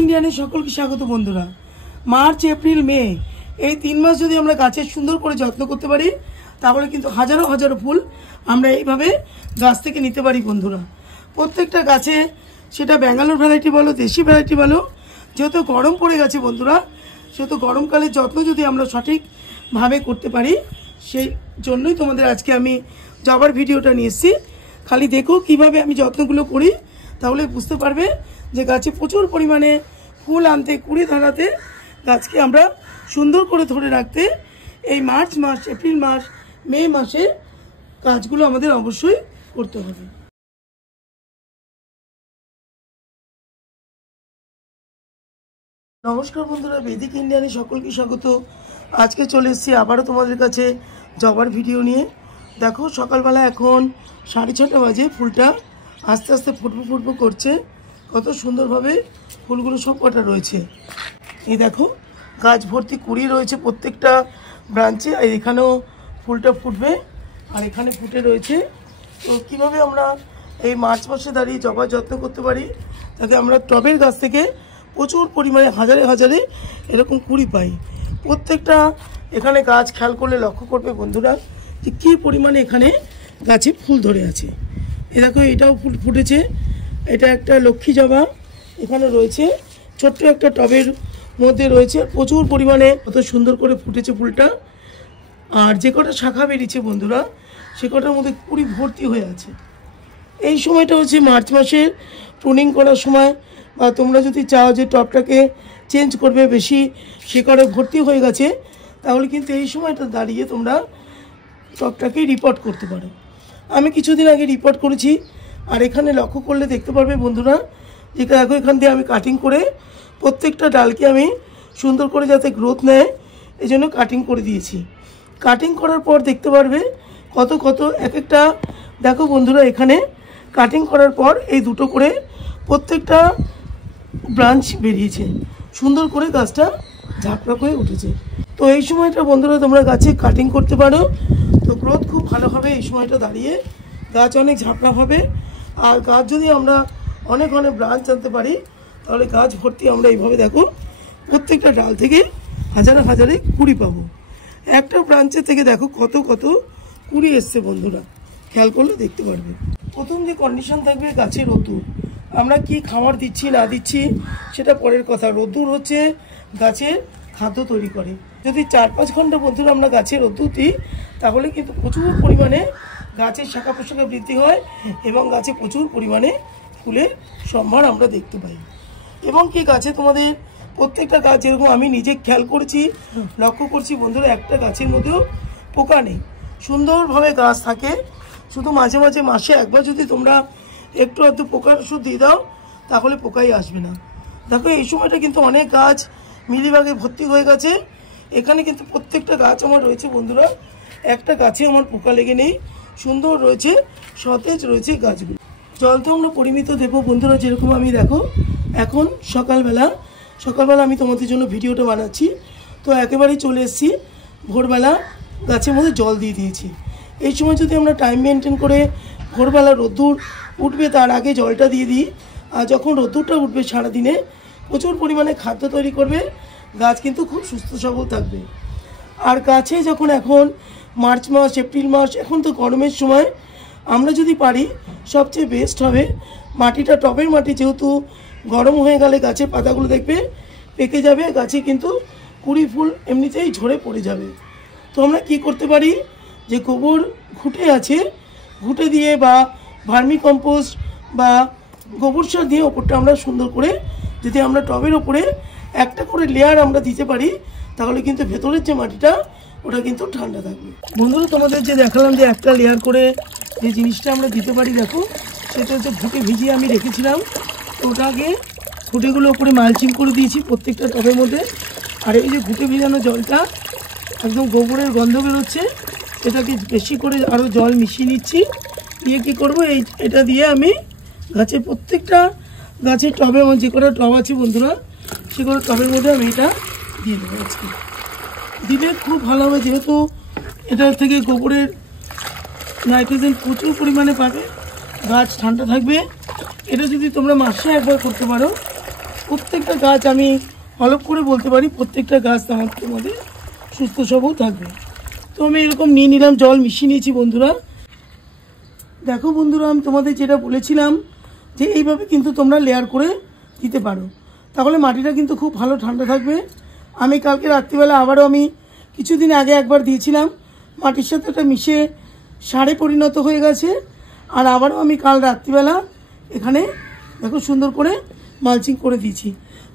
ইন্ডিয়ানে সকলকে স্বাগত বন্ধুরা। মার্চ, এপ্রিল, মে এই 3 মাস যদি আমরা গাছের সুন্দর করে যত্ন করতে পারি তাহলে কিন্তু হাজারো হাজারো ফুল আমরা এইভাবে গাছ থেকে নিতে পারি বন্ধুরা। প্রত্যেকটা গাছে, সেটা ব্যাঙ্গালোর ভ্যারাইটি বলো, দেশি ভ্যারাইটি বলো, যেহেতু গরম পড়ে গেছে বন্ধুরা, সেহেতু গরমকালের যত্ন যদি আমরা সঠিকভাবে করতে পারি, সেই জন্যই তোমাদের আজকে আমি জবার ভিডিওটা নিয়ে এসেছি। খালি দেখো কিভাবে আমি যত্নগুলো করি, তাহলে বুঝতে পারবে যে গাছে প্রচুর পরিমাণে ফুল আনতে, কুড়ি ধরাতে, গাছকে আমরা সুন্দর করে ধরে রাখতে এই মার্চ মাস, এপ্রিল মাস, মে মাসে কাজগুলো আমাদের অবশ্যই করতে হবে। নমস্কার বন্ধুরা, বেদিক ইন্ডিয়ানে সকলকে স্বাগত। আজকে চলে এসেছি আবারও তোমাদের কাছে জবার ভিডিও নিয়ে। দেখো সকালবেলা এখন 6:30 বাজে, ফুলটা আস্তে আস্তে ফুটবো করছে। কত সুন্দরভাবে ফুলগুলো সব কটা রয়েছে। এই দেখো গাছ ভর্তি কুড়ি রয়েছে প্রত্যেকটা ব্রাঞ্চে, আর এখানেও ফুলটা ফুটবে, আর এখানে ফুটে রয়েছে। তো কীভাবে আমরা এই মার্চ মাসে দাঁড়িয়ে জবার যত্ন করতে পারি, তাকে আমরা টবের গাছ থেকে প্রচুর পরিমাণে হাজারে হাজারে এরকম কুড়ি পাই। প্রত্যেকটা এখানে গাছ খেয়াল করলে লক্ষ্য করবে বন্ধুরা যে কী পরিমাণে এখানে গাছে ফুল ধরে আছে। এ দেখো এটাও ফুল ফুটেছে, এটা একটা লক্ষ্মী জবা এখানে রয়েছে, ছোট্ট একটা টবের মধ্যে রয়েছে, প্রচুর পরিমাণে কত সুন্দর করে ফুটেছে ফুলটা। আর যে কটা শাখা বেরিয়েছে বন্ধুরা, সে কটার মধ্যে কুড়ি ভর্তি হয়ে আছে। এই সময়টা হচ্ছে মার্চ মাসের প্রুনিং করার সময়, বা তোমরা যদি চাও যে টবটাকে চেঞ্জ করবে, বেশি শিকড়ে ভর্তি হয়ে গেছে, তাহলে কিন্তু এই সময়টা দাঁড়িয়ে তোমরা টবটাকে রিপোর্ট করতে পারো। আমি কিছুদিন আগে রিপোর্ট করেছি, আর এখানে লক্ষ্য করলে দেখতে পারবে বন্ধুরা যে দেখো এখান দিয়ে আমি কাটিং করে প্রত্যেকটা ডালকে আমি সুন্দর করে যাতে গ্রোথ নেয় এই জন্য কাটিং করে দিয়েছি। কাটিং করার পর দেখতে পারবে কত কত এক একটা, দেখো বন্ধুরা এখানে কাটিং করার পর এই দুটো করে প্রত্যেকটা ব্রাঞ্চ বেরিয়েছে, সুন্দর করে গাছটা ঝাঁকড়া হয়ে উঠেছে। তো এই সময়টা বন্ধুরা তোমরা গাছে কাটিং করতে পারো, তো গ্রোথ খুব ভালো হবে। এই সময়টা দাঁড়িয়ে গাছ অনেক ঝাঁকড়া হবে, আর গাছ যদি আমরা অনেক অনেক ব্রাঞ্চ আনতে পারি তাহলে গাছ ভর্তি আমরা এইভাবে দেখো প্রত্যেকটা ডাল থেকে হাজারে হাজারে কুড়ি পাবো। একটা ব্রাঞ্চের থেকে দেখো কত কত কুড়ি এসছে বন্ধুরা, খেয়াল করলে দেখতে পারবে। প্রথম যে কন্ডিশন থাকবে গাছের রোদ্দুর, আমরা কি খাবার দিচ্ছি না দিচ্ছি সেটা পরের কথা। রোদ্দুর হচ্ছে গাছের খাদ্য তৈরি করে। যদি 4-5 ঘন্টা বন্ধুরা আমরা গাছের রোদ্দুর দিই, তাহলে কিন্তু প্রচুর পরিমাণে গাছের শাখা প্রশাখা বৃদ্ধি হয় এবং গাছে প্রচুর পরিমাণে ফুলের সম্ভার আমরা দেখতে পাই। এবং কি গাছে তোমাদের প্রত্যেকটা গাছ, যেরকম আমি নিজে খেয়াল করেছি, লক্ষ্য করছি বন্ধুরা, একটা গাছের মধ্যেও পোকা নেই, সুন্দরভাবে গাছ থাকে। শুধু মাঝে মাঝে মাসে একবার যদি তোমরা একটু আধটু পোকার ওষুধ দিয়ে দাও, তাহলে পোকাই আসবে না। দেখো এই সময়টা কিন্তু অনেক গাছ মিলিবাগে ভর্তি হয়ে গেছে। এখানে কিন্তু প্রত্যেকটা গাছ আমার রয়েছে বন্ধুরা, একটা গাছে আমার পোকা লেগে নেই, সুন্দর রয়েছে, সতেজ রয়েছে গাছগুলো। জল তো আমরা পরিমিত দেবো বন্ধুরা, যেরকম আমি দেখো এখন সকালবেলা আমি তোমাদের জন্য ভিডিওটা বানাচ্ছি, তো একেবারেই চলে এসেছি ভোরবেলা গাছের মধ্যে জল দিয়ে দিয়েছি। এই সময় যদি আমরা টাইম মেনটেন করে ভোরবেলা রোদ্দুর উঠবে তার আগে জলটা দিয়ে দিই, আর যখন রোদ্দুরটা উঠবে সারাদিনে প্রচুর পরিমাণে খাদ্য তৈরি করবে, গাছ কিন্তু খুব সুস্থ সবল থাকবে। আর গাছে যখন এখন মার্চ মাস, এপ্রিল মাস, এখন তো গরমের সময়, আমরা যদি পারি সবচেয়ে বেস্ট হবে মাটিটা, টবের মাটি যেহেতু গরম হয়ে গেলে গাছের পাতাগুলো দেখবে পেকে যাবে, গাছে কিন্তু কুড়ি ফুল এমনিতেই ঝরে পড়ে যাবে। তো আমরা কি করতে পারি, যে গোবর ঘুঁটে আছে, ঘুঁটে দিয়ে বা ভার্মি কম্পোস্ট বা গোবর সার দিয়ে ওপরটা আমরা সুন্দর করে, যদি আমরা টবের ওপরে একটা করে লেয়ার আমরা দিতে পারি, তাহলে কিন্তু ভেতরের যে মাটিটা ওটা কিন্তু ঠান্ডা থাকবে। বন্ধুরা তোমাদের যে দেখালাম যে একটা লেয়ার করে যে জিনিসটা আমরা দিতে পারি, দেখো সেটা হচ্ছে ঘুঁটে ভিজিয়ে আমি রেখেছিলাম, তো ওটাকে ঘুঁটেগুলো ওপরে মালচিং করে দিয়েছি প্রত্যেকটা টবের মধ্যে। আর এই যে ঘুঁটে ভিজানো জলটা একদম গোবরের গন্ধ বেরোচ্ছে, এটাকে বেশি করে আরও জল মিশিয়ে নিচ্ছি, দিয়ে কী করবো, এটা দিয়ে আমি গাছের প্রত্যেকটা গাছের টবে, আমার যে কটা টব আছে বন্ধুরা, সে কটা টবের মধ্যে আমি এটা দিয়ে দেবো। আজকে দিলে খুব ভালো হবে, যেহেতু এটা থেকে গোবরের নাইট্রোজেন প্রচুর পরিমাণে পাবে, গাছ ঠান্ডা থাকবে। এটা যদি তোমরা মাসে একবার করতে পারো প্রত্যেকটা গাছ আমি হলপ করে বলতে পারি প্রত্যেকটা গাছ তোমাদের সুস্থ সবল থাকবে। তো আমি এরকম নিয়ে নিলাম, জল মিশিয়ে নিয়েছি বন্ধুরা। দেখো বন্ধুরা, আমি তোমাদের যেটা বলেছিলাম যে এইভাবে কিন্তু তোমরা লেয়ার করে দিতে পারো, তাহলে মাটিটা কিন্তু খুব ভালো ঠান্ডা থাকবে। আমি কালকে রাত্রিবেলা আবারও আমি কিছুদিন আগে একবার দিয়েছিলাম, মাটির সাথে এটা মিশে সারে পরিণত হয়ে গেছে। আর আবারও আমি কাল রাত্রিবেলা এখানে দেখো সুন্দর করে মালচিং করে দিয়েছি।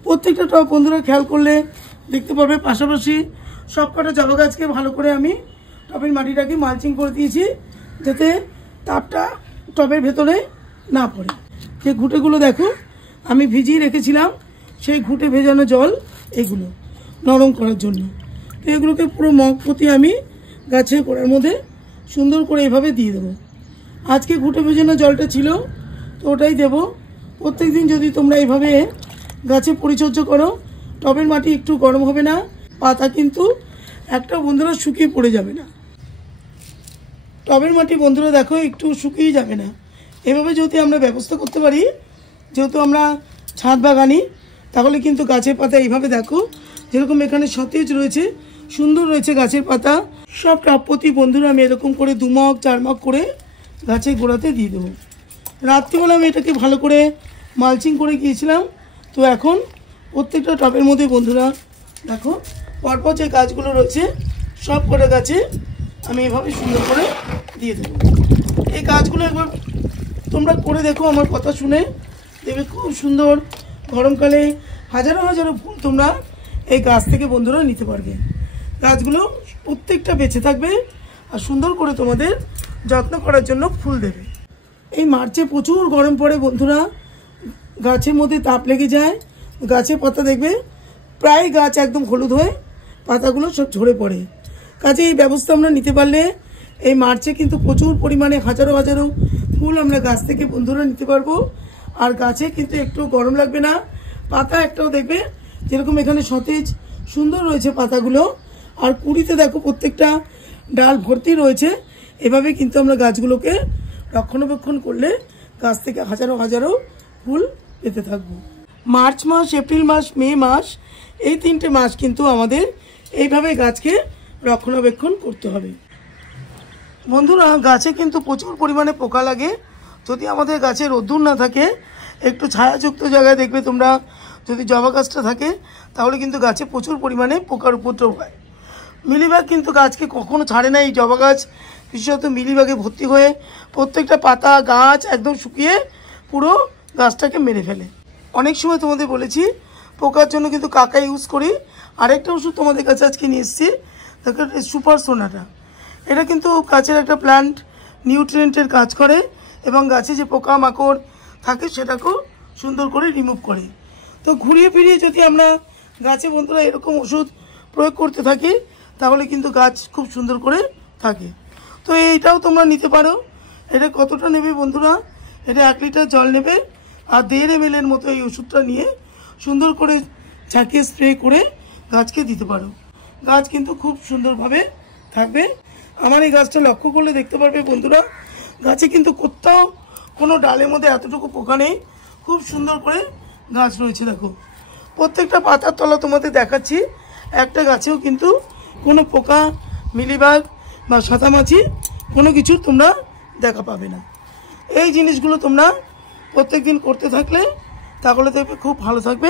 প্রত্যেকটা টব বন্ধুরা খেয়াল করলে দেখতে পাবে পাশাপাশি সব কটা জবা গাছকে ভালো করে আমি টবের মাটিটাকে মালচিং করে দিয়েছি, যাতে তাপটা টবের ভেতরে না পড়ে। যে ঘুঁটেগুলো দেখো আমি ভিজিয়ে রেখেছিলাম, সেই ঘুঁটে ভেজানো জল এগুলো নরম করার জন্য। তো এগুলোকে পুরো মগ প্রতি আমি গাছের গোড়ার মধ্যে সুন্দর করে এভাবে দিয়ে দেবো। আজকে ঘুঁটে ভেজানো জলটা ছিল তো ওটাই দেবো। প্রত্যেক দিন যদি তোমরা এইভাবে গাছে পরিচর্যা করো, টবের মাটি একটু গরম হবে না, পাতা কিন্তু একটা বন্ধুরা শুকিয়ে পড়ে যাবে না। টবের মাটি বন্ধুরা দেখো একটু শুকিয়ে যাবে না। এভাবে যদি আমরা ব্যবস্থা করতে পারি, যেহেতু আমরা ছাদ বাগানি, তাহলে কিন্তু গাছের পাতা এইভাবে দেখো যেরকম এখানে সতেজ রয়েছে, সুন্দর রয়েছে গাছের পাতা। সব টব প্রতি বন্ধুরা আমি এরকম করে 2 মগ 4 মগ করে গাছের গোড়াতে দিয়ে দেবো। রাত্রিবেলা আমি এটাকে ভালো করে মালচিং করে গিয়েছিলাম। তো এখন প্রত্যেকটা টবের মধ্যে বন্ধুরা দেখো পরপর যে গাছগুলো রয়েছে সব কটা গাছে আমি এভাবে সুন্দর করে দিয়ে দেবো। এই গাছগুলো একবার তোমরা করে দেখো আমার কথা শুনে, দেখবে খুব সুন্দর। গরমকালে হাজারো হাজারো ফুল তোমরা এই গাছ থেকে বন্ধুরা নিতে পারবে। গাছগুলো প্রত্যেকটা বেঁচে থাকবে আর সুন্দর করে তোমাদের যত্ন করার জন্য ফুল দেবে। এই মার্চে প্রচুর গরম পড়ে বন্ধুরা, গাছের মধ্যে তাপ লেগে যায়, গাছের পাতা দেখবে প্রায় গাছ একদম হলুদ হয়ে পাতাগুলো সব ঝরে পড়ে। কাজে এই ব্যবস্থা আমরা নিতে পারলে এই মার্চে কিন্তু প্রচুর পরিমাণে হাজারো হাজারো ফুল আমরা গাছ থেকে বন্ধুরা নিতে পারবো। আর গাছে কিন্তু একটু গরম লাগবে না, পাতা একটাও দেখবে যেরকম এখানে সতেজ সুন্দর রয়েছে পাতাগুলো। আর কুড়িতে দেখো প্রত্যেকটা ডাল ভর্তি রয়েছে। এভাবে কিন্তু আমরা গাছগুলোকে রক্ষণাবেক্ষণ করলে গাছ থেকে হাজারো হাজারো ফুল পেতে থাকবো। মার্চ মাস, এপ্রিল মাস, মে মাস, এই 3টে মাস কিন্তু আমাদের এইভাবে গাছকে রক্ষণাবেক্ষণ করতে হবে। বন্ধুরা গাছে কিন্তু প্রচুর পরিমাণে পোকা লাগে। যদি আমাদের গাছে রোদ্দুর না থাকে, একটু ছায়াযুক্ত জায়গায় দেখবে তোমরা যদি জবা গাছটা থাকে, তাহলে কিন্তু গাছে প্রচুর পরিমাণে পোকার উপদ্রব হয়। মিলিবাগ কিন্তু গাছকে কখনো ছাড়ে না। এই জবা গাছ বিশেষত মিলিবাগে ভর্তি হয়ে প্রত্যেকটা পাতা গাছ একদম শুকিয়ে পুরো গাছটাকে মেরে ফেলে। অনেক সময় তোমাদের বলেছি পোকার জন্য কিন্তু কাকা ইউজ করি। আরেকটা ওষুধ তোমাদের কাছে আজকে নিয়ে এসেছি, দেখো সুপার সোনাটা। এটা কিন্তু গাছের একটা প্ল্যান্ট নিউট্রিয়েন্টের কাজ করে এবং গাছে যে পোকা মাকড় থাকে সেটাকেও সুন্দর করে রিমুভ করে। তো ঘুরিয়ে ফিরিয়ে যদি আমরা গাছে বন্ধুরা এরকম ওষুধ প্রয়োগ করতে থাকি, তাহলে কিন্তু গাছ খুব সুন্দর করে থাকে। তো এইটাও তোমরা নিতে পারো। এটা কতটা নেবে বন্ধুরা, এটা 1 লিটার জল নেবে আর 1.5 ml মতো এই ওষুধটা নিয়ে সুন্দর করে ঝাঁকিয়ে স্প্রে করে গাছকে দিতে পারো। গাছ কিন্তু খুব সুন্দরভাবে থাকবে। আমার এই গাছটা লক্ষ্য করলে দেখতে পারবে বন্ধুরা, গাছে কিন্তু কোথাও কোনো ডালের মধ্যে এতটুকু পোকা নেই, খুব সুন্দর করে গাছ রয়েছে। দেখো প্রত্যেকটা পাতার তলা তোমাদের দেখাচ্ছি, একটা গাছেও কিন্তু কোনো পোকা, মিলিবাগ বা সাদামাছি কোনো কিছু তোমরা দেখা পাবে না। এই জিনিসগুলো তোমরা প্রত্যেক দিন করতে থাকলে তাহলে দেখবে খুব ভালো থাকবে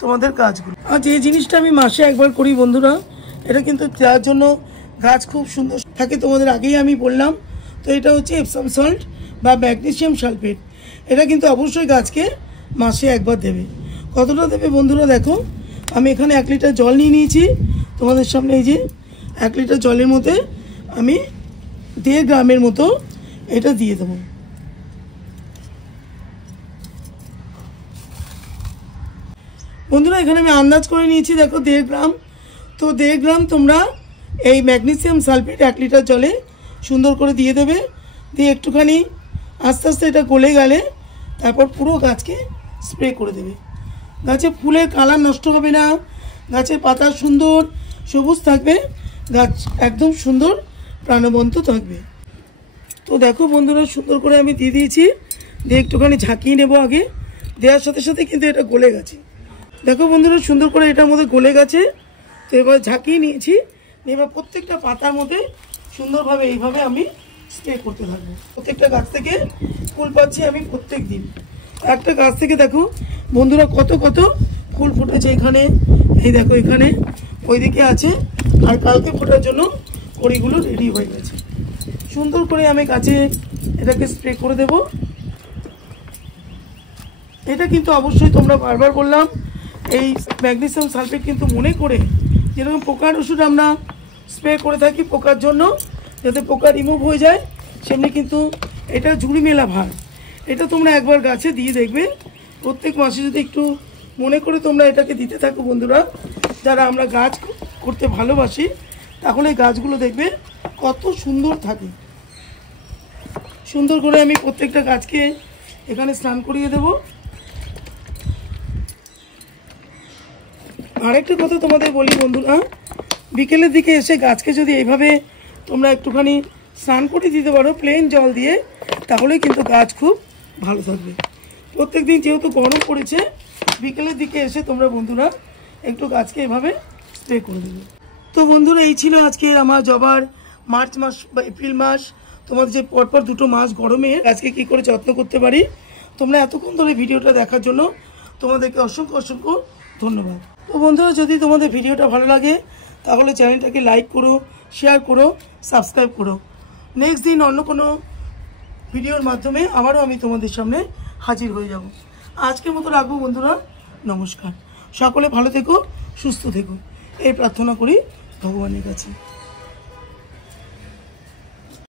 তোমাদের গাছগুলো। আর যে জিনিসটা আমি মাসে একবার করি বন্ধুরা, এটা কিন্তু যার জন্য গাছ খুব সুন্দর থাকে তোমাদের আগেই আমি বললাম। তো এটা হচ্ছে এপসাম সল্ট বা ম্যাগনেসিয়াম সালফেট। এটা কিন্তু অবশ্যই গাছকে মাসে একবার দেবে। কতটা দেবে বন্ধুরা দেখো, আমি এখানে 1 লিটার জল নিয়ে নিয়েছি তোমাদের সামনে। এই যে 1 লিটার জলের মধ্যে আমি 1.5 গ্রামের মতো এটা দিয়ে দেবো। বন্ধুরা এখানে আমি আন্দাজ করে নিয়েছি, দেখো 1.5 গ্রাম। তো 1.5 গ্রাম তোমরা এই ম্যাগনেসিয়াম সালফেট 1 লিটার জলে সুন্দর করে দিয়ে দেবে। দিয়ে একটুখানি আস্তে আস্তে এটা গলে গেলে তারপর পুরো গাছকে স্প্রে করে দেবে। গাছে ফুলের কালার নষ্ট হবে না, গাছের পাতা সুন্দর সবুজ থাকবে, গাছ একদম সুন্দর প্রাণবন্ত থাকবে। তো দেখো বন্ধুরা সুন্দর করে আমি দিয়ে দিয়েছি। দিয়ে একটুখানি ঝাঁকিয়ে নেবো আগে, দেওয়ার সাথে সাথে কিন্তু এটা গলে গেছে। দেখো বন্ধুরা সুন্দর করে এটার মধ্যে গলে গেছে। তো এবার ঝাঁকিয়ে নিয়েছি, এবার প্রত্যেকটা পাতার মধ্যে সুন্দরভাবে এইভাবে আমি স্প্রে করতে থাকবো। প্রত্যেকটা গাছ থেকে ফুল পাচ্ছি আমি প্রত্যেক দিন। একটা গাছ থেকে দেখো বন্ধুরা কত কত ফুল ফুটেছে। এখানে এই দেখো, এখানে ওইদিকে আছে, আর কালকে ফোটার জন্য কড়িগুলো রেডি হয়ে গেছে। সুন্দর করে আমি গাছে এটাকে স্প্রে করে দেব। এটা কিন্তু অবশ্যই তোমরা বারবার বললাম, এই ম্যাগনেসিয়াম সালফেট কিন্তু মনে করে যেরকম পোকার ওষুধ আমরা স্প্রে করে থাকি পোকার জন্য, যাতে পোকা রিমুভ হয়ে যায়, সেমনি কিন্তু এটা ঝুড়ি মেলা ভার। এটা তোমরা একবার গাছে দিয়ে দেখবে, প্রত্যেক মাসে যদি একটু মনে করে তোমরা এটাকে দিতে থাকো বন্ধুরা, যারা আমরা গাছ করতে ভালোবাসি, তাহলে গাছগুলো দেখবে কত সুন্দর থাকে। সুন্দর করে আমি প্রত্যেকটা গাছকে এখানে স্নান করিয়ে দেব। আরেকটা কথা তোমাদের বলি বন্ধুরা, বিকেলের দিকে এসে গাছকে যদি এইভাবে তোমরা একটুখানি স্নান করে দিতে পারো প্লেন জল দিয়ে, তাহলে কিন্তু গাছ খুব ভালো থাকবে। প্রত্যেক দিন যেহেতু গরম পড়েছে, বিকেলের দিকে এসে তোমরা বন্ধুরা একটু গাছকে এভাবে স্প্রে করে দেবে। তো বন্ধুরা এই ছিল আজকের আমার জবার মার্চ মাস বা এপ্রিল মাস, তোমাদের যে পরপর 2টো মাস গরমে গাছকে কী করে যত্ন করতে পারি। তোমরা এতক্ষণ ধরে ভিডিওটা দেখার জন্য তোমাদেরকে অসংখ্য অসংখ্য ধন্যবাদ। তো বন্ধুরা যদি তোমাদের ভিডিওটা ভালো লাগে তাহলে চ্যানেলটাকে লাইক করো, শেয়ার করো, সাবস্ক্রাইব করো। নেক্সট দিন অন্য কোনো ভিডিওর মাধ্যমে আবারও আমি তোমাদের সামনে হাজির হয়ে যাব। আজকের মতো রাখবো বন্ধুরা, নমস্কার। সকলে ভালো থেকো, সুস্থ থেকো, এই প্রার্থনা করি ভগবানের কাছে।